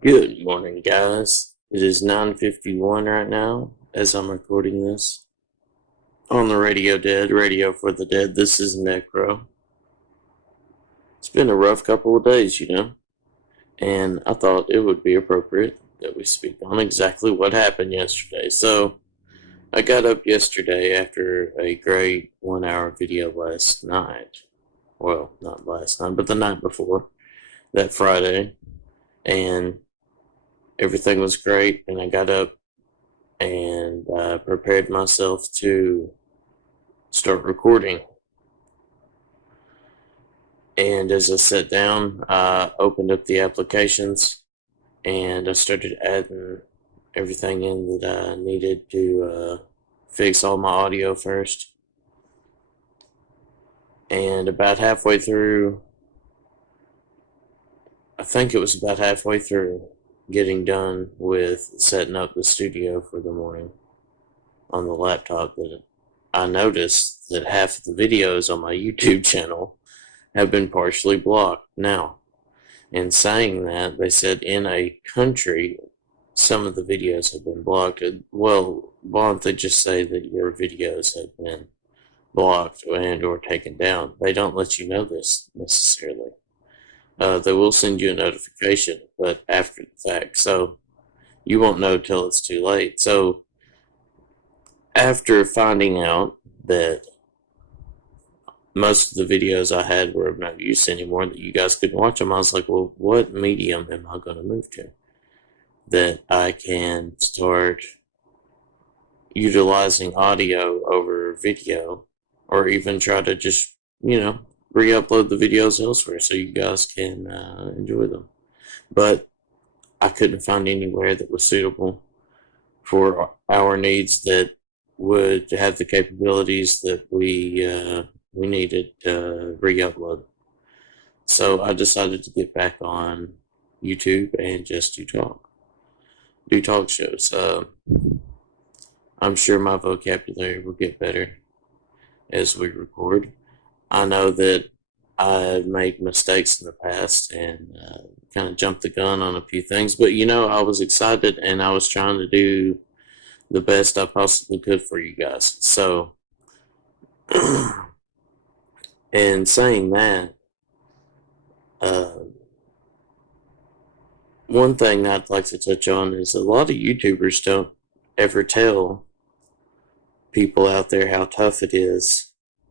Good morning, guys. It is 9:51 right now as I'm recording this on the Radio Dead, Radio for the Dead. This is Necro. It's been a rough couple of days, and I thought it would be appropriate that we speak on exactly what happened yesterday. So, I got up yesterday after a great 1 hour video last night. Well, not last night, but the night before, that Friday, and everything was great, and I got up and prepared myself to start recording. And as I sat down, I opened up the applications and I started adding everything in that I needed to fix all my audio first. And about halfway through, I think it was about halfway through getting done with setting up the studio for the morning on the laptop, that I noticed that half of the videos on my YouTube channel have been partially blocked. Now, in saying that, they said in a country, some of the videos have been blocked. Well, why don't they just say that your videos have been blocked and or taken down? They don't let you know this necessarily. They will send you a notification, but after the fact, so you won't know till it's too late. So after finding out that most of the videos I had were of no use anymore, that you guys couldn't watch them, I was like, well, what medium am I going to move to that I can start utilizing audio over video, or even try to just, re-upload the videos elsewhere so you guys can enjoy them. But I couldn't find anywhere that was suitable for our needs, that would have the capabilities that we needed to re-upload. So I decided to get back on YouTube and just do talk shows. I'm sure my vocabulary will get better as we record. I know that I've made mistakes in the past and kind of jumped the gun on a few things, but I was excited and I was trying to do the best I possibly could for you guys. So, in saying that, uh, one thing I'd like to touch on is a lot of YouTubers don't ever tell people out there how tough it is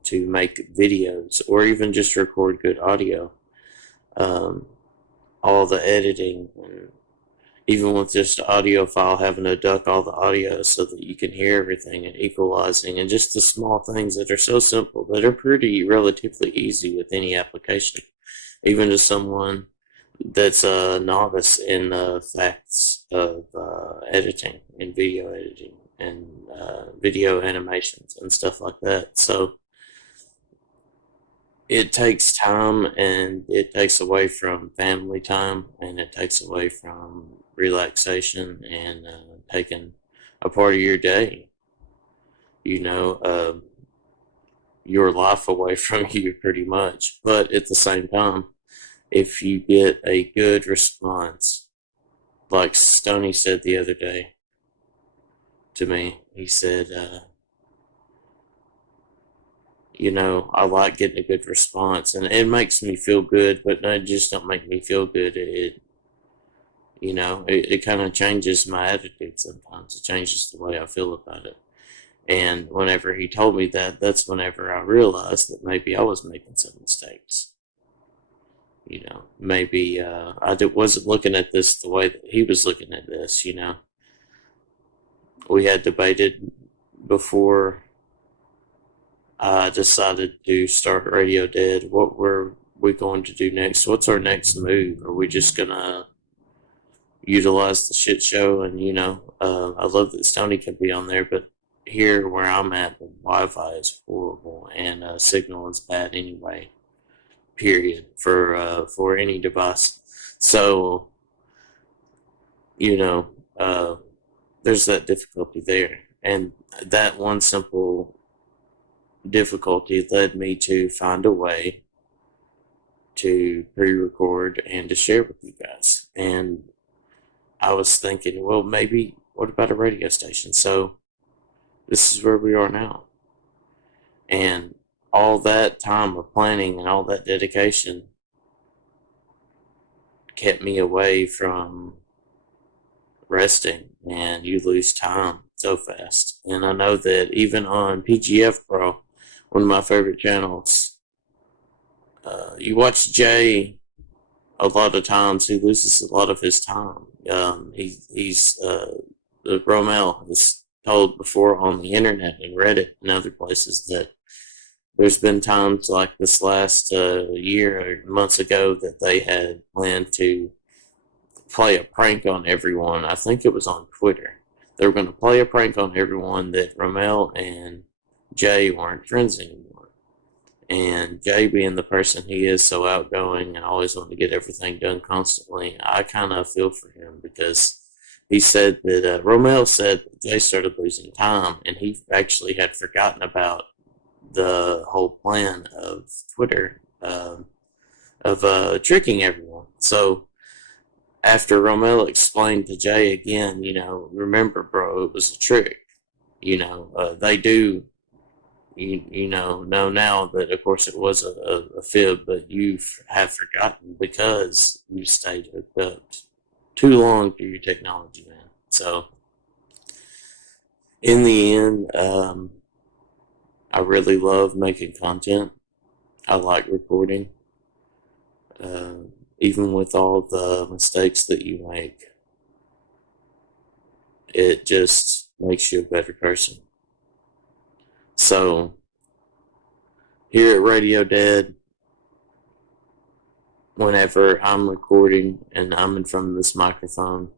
to make videos or even just record good audio. Um, all the editing, and even with just the audio file, having to duck all the audio so that you can hear everything, and equalizing, and just the small things that are so simple, that are pretty relatively easy with any application, even to someone that's a novice in the facts of editing and video editing and video animations and stuff like that. So it takes time, and it takes away from family time, and it takes away from relaxation, and taking a part of your day, you know, uh, your life away from you pretty much. But at the same time, if you get a good response, like Stoney said the other day to me, he said, I like getting a good response, and it makes me feel good, but it just don't make me feel good. It kind of changes my attitude sometimes. It changes the way I feel about it. And whenever he told me that, that's whenever I realized that maybe I was making some mistakes. Maybe wasn't looking at this the way that he was looking at this. We had debated before I decided to start Radio Dead. What were we going to do next? What's our next move? Are we just gonna utilize the shit show? And I love that Stoney can be on there, but here where I'm at, the Wi-Fi is horrible, and signal is bad anyway. Period, for any device. So you know, uh, there's that difficulty there, and that one simple difficulty led me to find a way to pre-record and to share with you guys. And I was thinking, well, maybe what about a radio station? So this is where we are now. And all that time of planning and all that dedication kept me away from resting, and you lose time so fast. And I know that even on PGF Pro, one of my favorite channels, you watch Jay a lot of times. He loses a lot of his time. He's the Romel has told before on the internet and Reddit and other places that there's been times like this last year or months ago that they had planned to play a prank on everyone. I think it was on Twitter. They were going to play a prank on everyone that Romel and Jay weren't friends anymore. And Jay, being the person he is, so outgoing and always wanting to get everything done constantly, I kind of feel for him because he said that Romel said that Jay started losing time, and he actually had forgotten about the whole plan of Twitter of tricking everyone. So after Romel explained to Jay again, remember, bro, it was a trick. They do, know now that, of course, it was a fib, but you have forgotten because you stayed hooked up too long to your technology, man. So, in the end, I really love making content. I like recording, uh, even with all the mistakes that you make. It just makes you a better person. So, here at Radio Dead, whenever I'm recording and I'm in front of this microphone,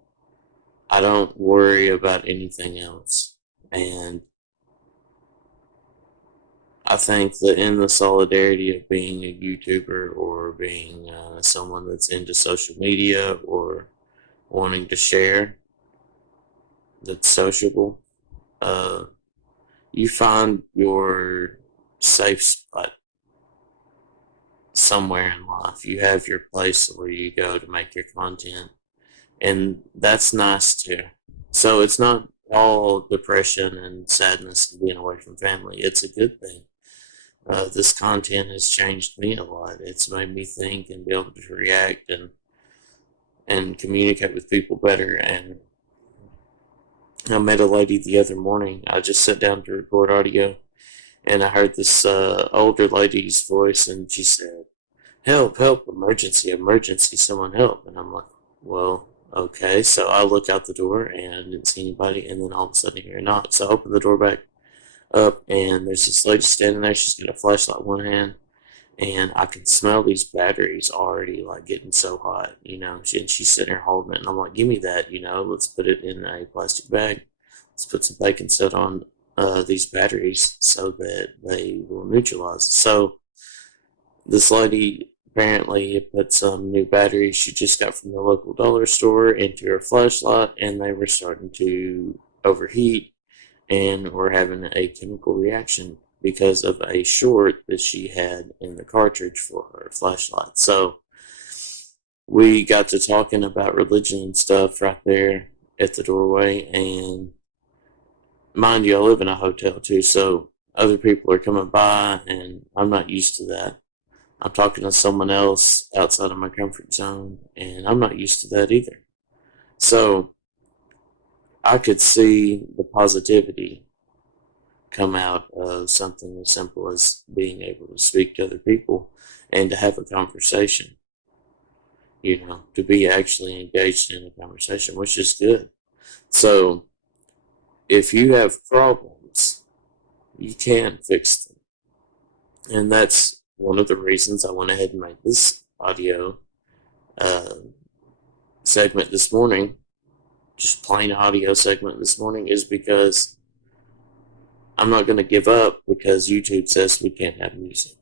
I don't worry about anything else. And I think that in the solidarity of being a YouTuber or being someone that's into social media or wanting to share, that's sociable, uh, you find your safe spot somewhere in life. You have your place where you go to make your content, and that's nice too. So it's not all depression and sadness and being away from family. It's a good thing. This content has changed me a lot. It's made me think and be able to react and communicate with people better. And I met a lady the other morning. I just sat down to record audio, and I heard this older lady's voice, and she said, "Help! Help! Emergency! Emergency! Someone help!" And I'm like, "Well, okay." So I look out the door, and I didn't see anybody, and then all of a sudden I hear a knock. So I open the door back up, and there's this lady standing there. She's got a flashlight in one hand, and I can smell these batteries already like getting so hot, and she's sitting there holding it, and I'm like, "Give me that, let's put it in a plastic bag. Let's put some baking soda on these batteries so that they will neutralize." So this lady apparently put some new batteries she just got from the local dollar store into her flashlight, and they were starting to overheat and were having a chemical reaction because of a short that she had in the cartridge for her flashlight. So we got to talking about religion and stuff right there at the doorway. And mind you, I live in a hotel too, so other people are coming by, and I'm not used to that. I'm talking to someone else outside of my comfort zone, and I'm not used to that either. So I could see the positivity come out of something as simple as being able to speak to other people and to have a conversation, to be actually engaged in a conversation, which is good. So if you have problems, you can fix them. And that's one of the reasons I went ahead and made this audio uh, segment this morning, just plain audio segment this morning, is because I'm not going to give up because YouTube says we can't have music,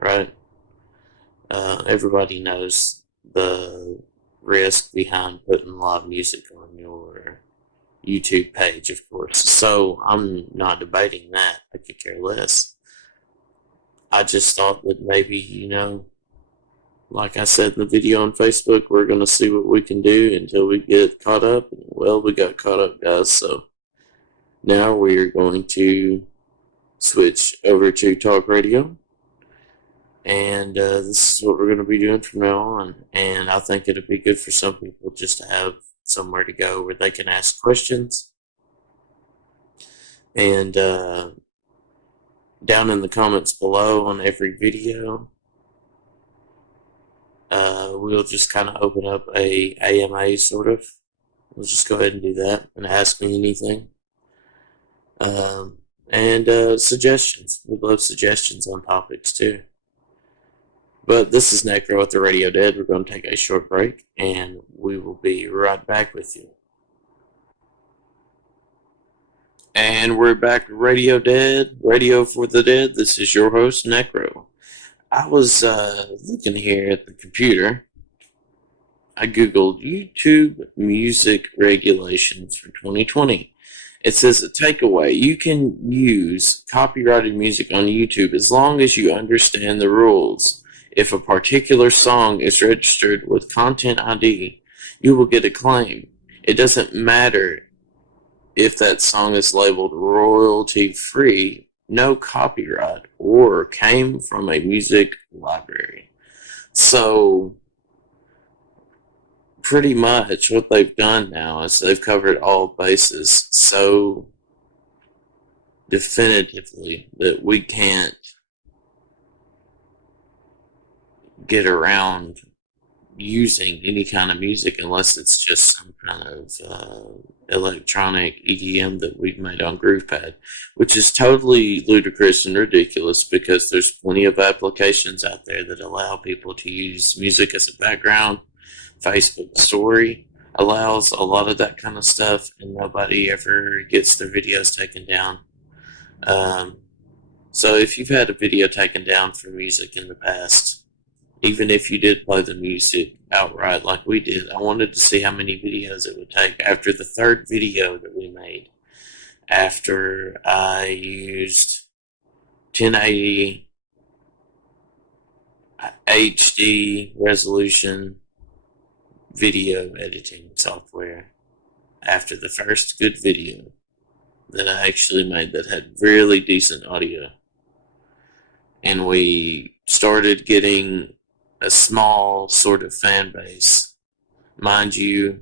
right? Everybody knows the risk behind putting live music on your YouTube page, of course. So I'm not debating that. I could care less. I just thought that maybe, Like I said in the video on Facebook, we're going to see what we can do until we get caught up. Well, we got caught up, guys, so now we're going to switch over to talk radio. And this is what we're going to be doing from now on. And I think it'll be good for some people just to have somewhere to go where they can ask questions. And down in the comments below on every video, we'll just kind of open up a AMA sort of. We'll just go ahead and do that and ask me anything. And suggestions. We'd love suggestions on topics too. But this is Necro with the Radio Dead. We're going to take a short break, and we will be right back with you. And we're back to Radio Dead, Radio for the Dead. This is your host, Necro. I was looking here at the computer. I Googled YouTube music regulations for 2020. It says a takeaway. You can use copyrighted music on YouTube as long as you understand the rules. If a particular song is registered with Content ID, you will get a claim. It doesn't matter if that song is labeled royalty-free, no copyright, or came from a music library. So, pretty much what they've done now is they've covered all bases so definitively that we can't get around using any kind of music unless it's just some kind of electronic EDM that we've made on GroovePad, which is totally ludicrous and ridiculous because there's plenty of applications out there that allow people to use music as a background. Facebook Story allows a lot of that kind of stuff, and nobody ever gets their videos taken down. So if you've had a video taken down for music in the past, even if you did play the music outright like we did, I wanted to see how many videos it would take. After the third video that we made, after I used 1080 HD resolution video editing software, after the first good video that I actually made that had really decent audio, and we started getting a small sort of fan base. Mind you,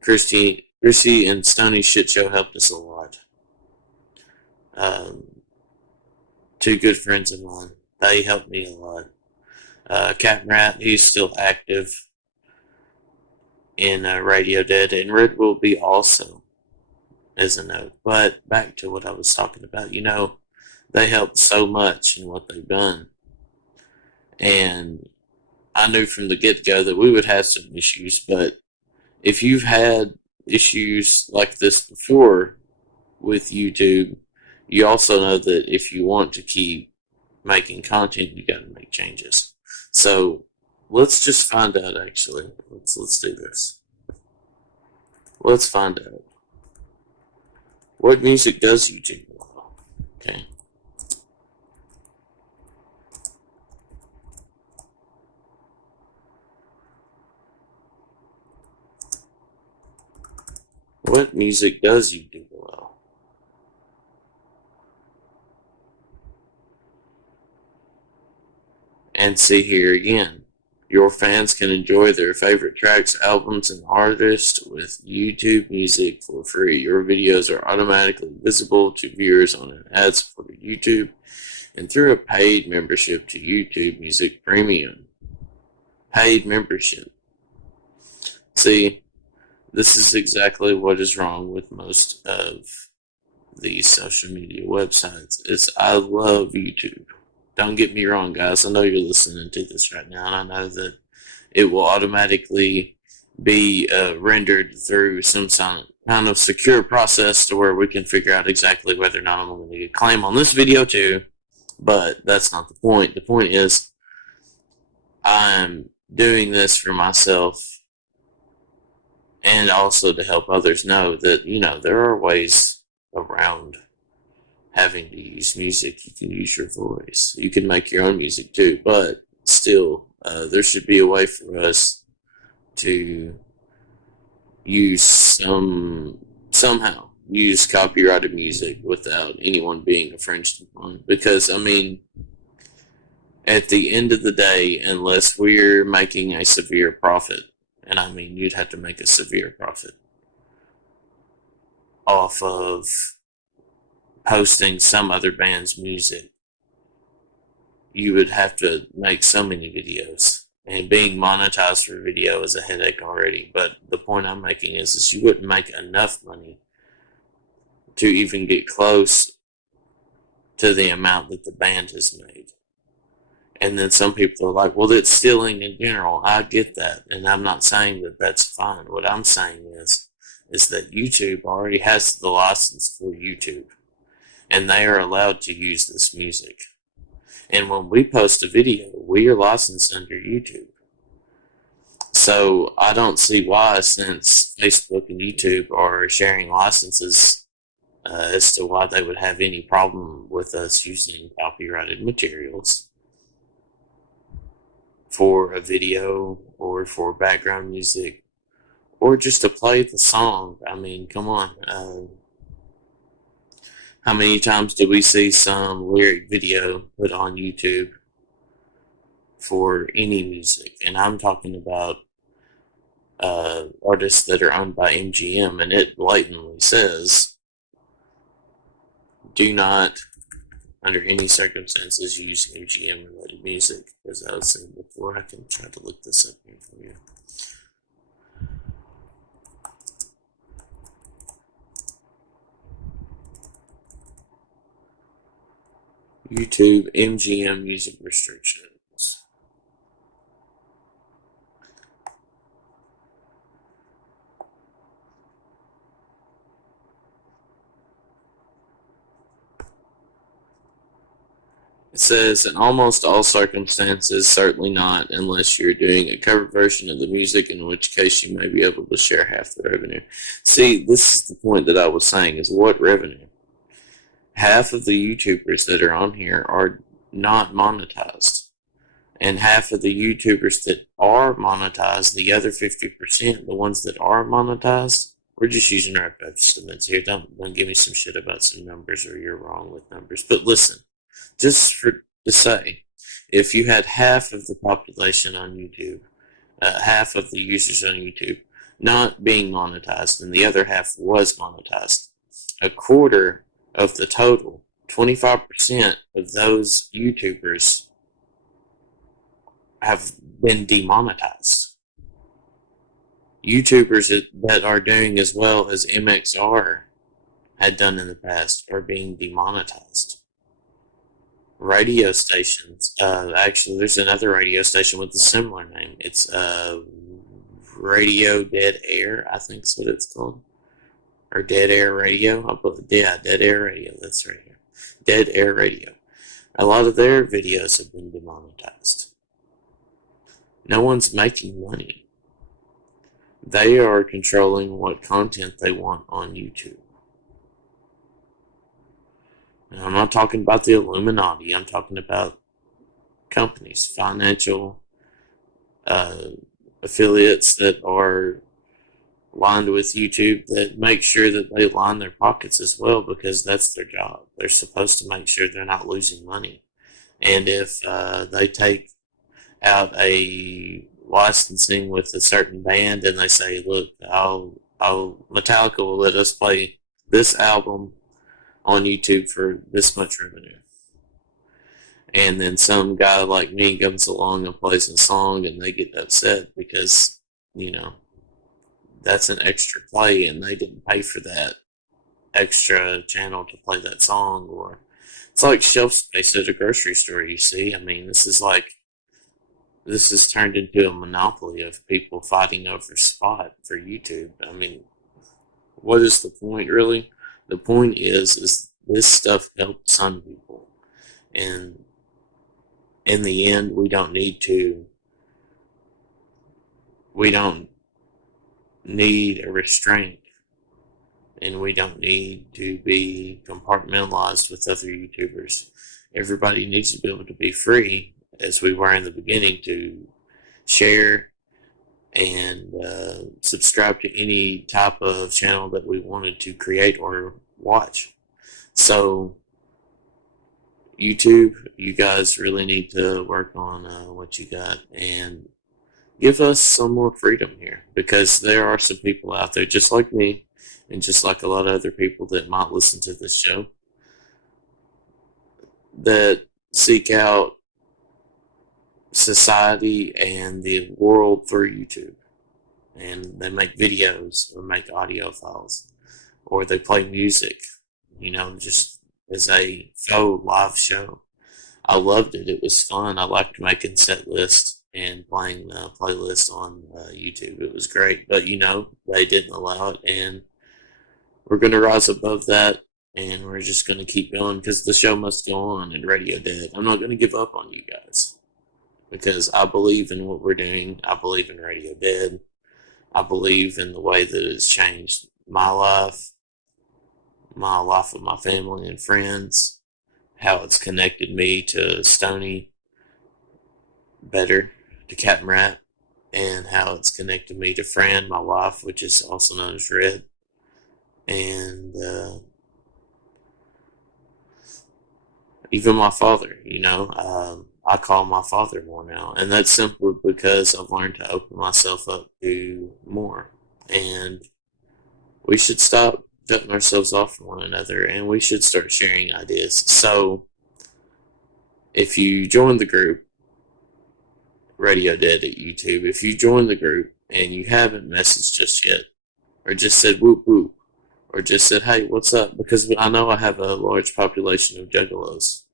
Chrissy and Stoney Shit Show helped us a lot. Two good friends of mine, they helped me a lot. Captain Rat, he's still active in Radio Dead, and Red will be also, as a note. But back to what I was talking about, they helped so much in what they've done. And I knew from the get-go that we would have some issues, but if you've had issues like this before with YouTube, you also know that if you want to keep making content, you got to make changes. So let's just find out. Actually, let's do this. Let's find out what music does YouTube allow. Okay. What music does YouTube allow? And see here again. Your fans can enjoy their favorite tracks, albums, and artists with YouTube Music for free. Your videos are automatically visible to viewers on an ad-supported YouTube and through a paid membership to YouTube Music Premium. Paid membership. See, this is exactly what is wrong with most of these social media websites. I love YouTube. Don't get me wrong, guys. I know you're listening to this right now, and I know that it will automatically be rendered through some kind of secure process to where we can figure out exactly whether or not I'm going to get a claim on this video too. But that's not the point. The point is I'm doing this for myself and also to help others know that, there are ways around having to use music. You can use your voice. You can make your own music too, but still, there should be a way for us to use somehow use copyrighted music without anyone being infringed upon. Because I mean, at the end of the day, unless we're making a severe profit, and I mean you'd have to make a severe profit off of posting some other band's music, you would have to make so many videos. And being monetized for video is a headache already. But the point I'm making is you wouldn't make enough money to even get close to the amount that the band has made. And then some people are like, well, it's stealing in general. I get that. And I'm not saying that that's fine. What I'm saying is that YouTube already has the license for YouTube. And they are allowed to use this music. And when we post a video, we are licensed under YouTube. So I don't see why, since Facebook and YouTube are sharing licenses, as to why they would have any problem with us using copyrighted materials for a video or for background music or just to play the song. I mean, come on. How many times do we see some lyric video put on YouTube for any music? And I'm talking about artists that are owned by MGM, and it blatantly says, do not, under any circumstances, use MGM related music. As I was saying before, I can try to look this up here for you. YouTube MGM music restrictions. It says, in almost all circumstances, certainly not unless you're doing a cover version of the music, in which case you may be able to share half the revenue. See, this is the point that I was saying, is what revenue? Half of the YouTubers that are on here are not monetized. And half of the YouTubers that are monetized, the other 50%, the ones that are monetized, we're just using our estimates here. Don't give me some shit about some numbers or you're wrong with numbers. But listen, just to say, if you had half of the population on YouTube, half of the users on YouTube not being monetized, and the other half was monetized, a quarter of the total, 25% of those YouTubers have been demonetized. YouTubers that are doing as well as MXR had done in the past are being demonetized. Radio stations, actually, there's another radio station with a similar name. It's Radio Dead Air, I think is what it's called. Or Dead Air Radio. Yeah, Dead Air Radio, that's right here. Dead Air Radio. A lot of their videos have been demonetized. No one's making money. They are controlling what content they want on YouTube. And I'm not talking about the Illuminati. I'm talking about companies, financial affiliates that are lined with YouTube that make sure that they line their pockets as well, because that's their job. They're supposed to make sure they're not losing money. And if they take out a licensing with a certain band and they say, look, Metallica will let us play this album on YouTube for this much revenue. And then some guy like me comes along and plays a song and they get upset because, that's an extra play and they didn't pay for that extra channel to play that song. Or it's like shelf space at a grocery store, you see. I mean, this has turned into a monopoly of people fighting over spot for YouTube. I mean, what is the point, really? The point is this stuff helped some people, and in the end, we don't need a restraint, and we don't need to be compartmentalized with other YouTubers. Everybody needs to be able to be free, as we were in the beginning, to share and subscribe to any type of channel that we wanted to create or watch. So, YouTube, you guys really need to work on what you got and give us some more freedom here, because there are some people out there just like me and just like a lot of other people that might listen to this show that seek out society and the world through YouTube. And they make videos or make audio files or they play music, just as a faux live show. I loved it. It was fun. I liked making set lists and playing playlists on YouTube. It was great. But, they didn't allow it. And we're going to rise above that. And we're just going to keep going because the show must go on in Radio Dead. I'm not going to give up on you guys because I believe in what we're doing. I believe in Radio Dead. I believe in the way that it's changed my life of my family and friends, how it's connected me to Stony better, to Captain Rat, and how it's connected me to Fran, my wife, which is also known as Red. And even my father, I call my father more now. And that's simply because I've learned to open myself up to more. And we should stop cutting ourselves off from one another and we should start sharing ideas. So, if you join the group, Radio Dead at YouTube, if you join the group and you haven't messaged just yet, or just said whoop whoop, or just said, hey, what's up? Because I know I have a large population of juggalos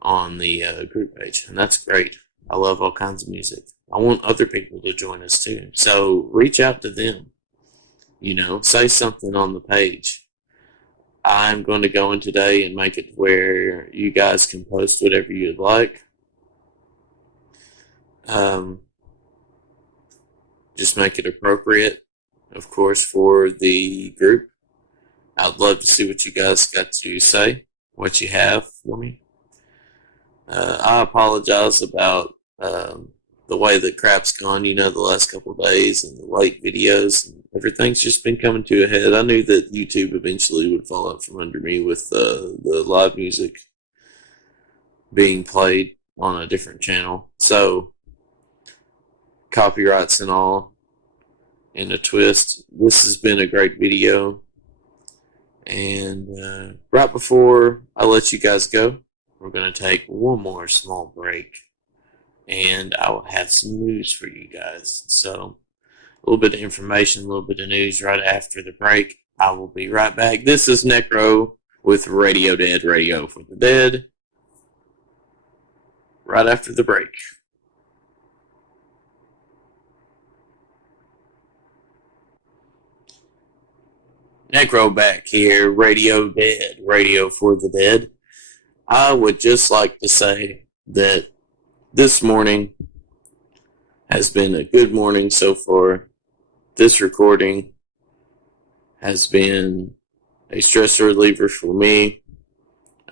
on the group page, and that's great. I love all kinds of music. I want other people to join us too. So reach out to them. Say something on the page. I'm going to go in today and make it where you guys can post whatever you'd like. Just make it appropriate, of course, for the group. I'd love to see what you guys got to say, what you have for me. I apologize about the way that crap's gone, the last couple of days and the late videos. And everything's just been coming to a head. I knew that YouTube eventually would fall out from under me with the live music being played on a different channel. So, copyrights and all in a twist. This has been a great video. And right before I let you guys go, we're going to take one more small break. And I will have some news for you guys. So, a little bit of information, a little bit of news right after the break. I will be right back. This is Necro with Radio Dead, Radio for the Dead. Right after the break. Necro back here, Radio Dead, Radio for the Dead. I would just like to say that this morning has been a good morning so far. This recording has been a stress reliever for me.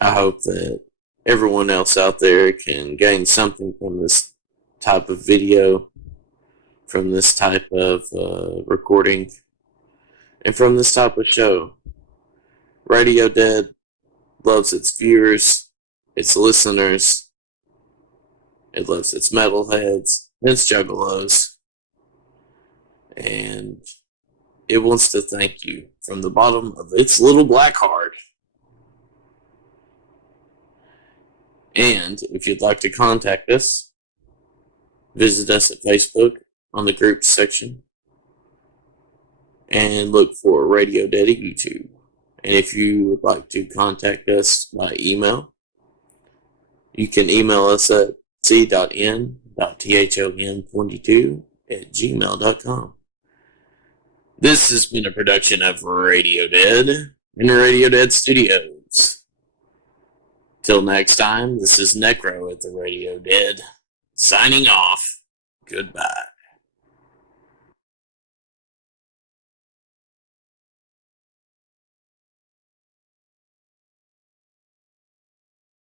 I hope that everyone else out there can gain something from this type of video, from this type of recording, and from this type of show. Radio Dead loves its viewers, its listeners, it loves its metalheads, its juggalos, and it wants to thank you from the bottom of its little black heart. And if you'd like to contact us, visit us at Facebook on the groups section and look for Radio Dead at YouTube. And if you would like to contact us by email, you can email us at c.n.thom22@gmail.com. This has been a production of Radio Dead in Radio Dead Studios. Till next time, this is Necro at the Radio Dead, signing off. Goodbye.